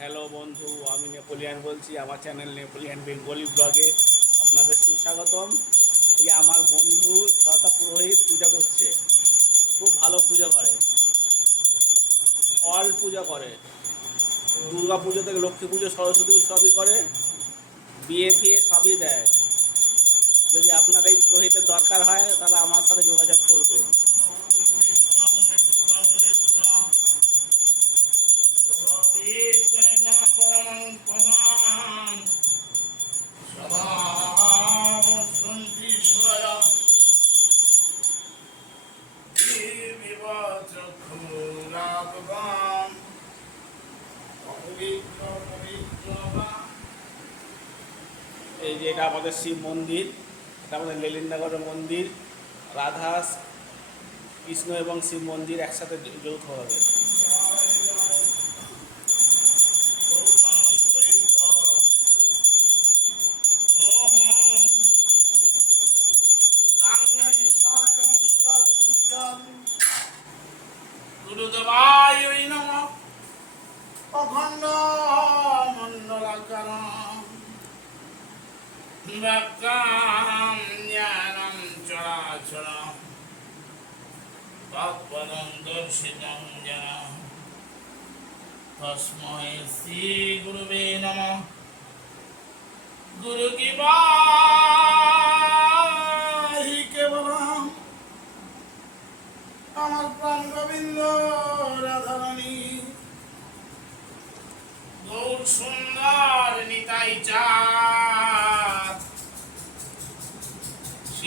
Hello বন্ধু, আমি Napoleon বলছি, আমার চ্যানেল নেপোলিয়ান বেঙ্গলি ব্লগে আপনাদের সুস্বাগতম। এই আমার বন্ধু তথা পুরোহিত পূজা করছে, খুব ভালো পূজা করে। অল পূজা করে, দুর্গা পুজো থেকে লক্ষ্মী পুজো, সরস্বতী পুজো সবই করে, বিয়ে ফিয়ে সবই দেয়। যদি আপনার এই পুরোহিতের দরকার হয়, তাহলে আমার সাথে এই যে এটা আমাদের শিব মন্দির, এটা আমাদের লেলিন্দাগর মন্দির রাধা কৃষ্ণ এবং শিব মন্দির একসাথে যৌ- তৎপদম দর্শিতম জন তস্মৈ শ্রী গুরুবে নম গুরু কি বাহি আমার প্রাণ গোবিন্দ রাধারানী গৌর সুন্দর নিতাই চাঁদ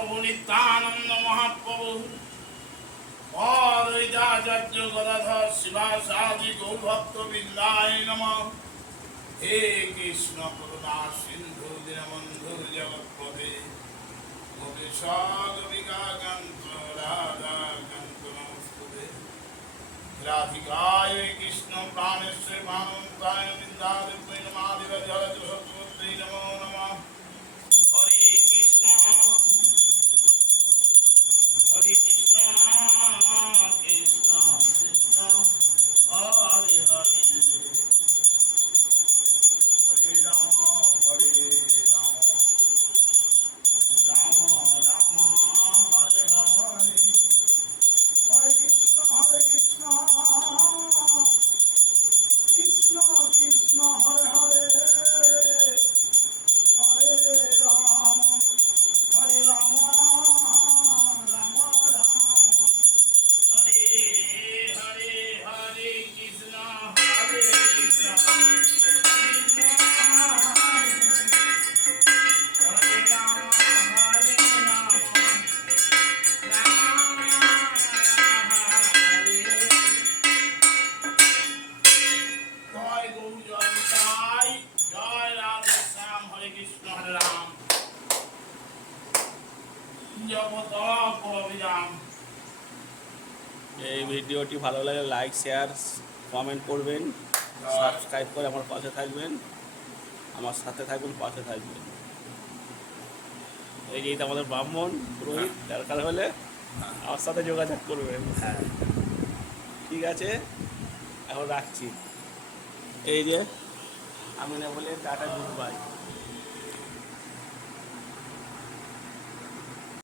মহাপ্রভু নিত্যানন্দ মহাপ্রভু। অদ্বৈতাচার্য গদাধর শিবাসাদি গৌরভক্ত বিন্দায় নম। হে কৃষ্ণ করুণা সিন্ধু দীনবন্ধু জগৎপদে কৃষ্ণ এই ভিডিওটি ভালো লাগলে লাইক শেয়ার কমেন্ট করবেন সাবস্ক্রাইব করে আমার পাশে থাকবেন আমার সাথে থাকবেন পাশে থাকবেন। এই যে আমাদের ব্রাহ্মণ পুরোহিত দরকার হলে আমার সাথে যোগাযোগ করবেন। হ্যাঁ। ঠিক আছে? এখন রাখছি। এই যে আমি না বলে টাটা গুড বাই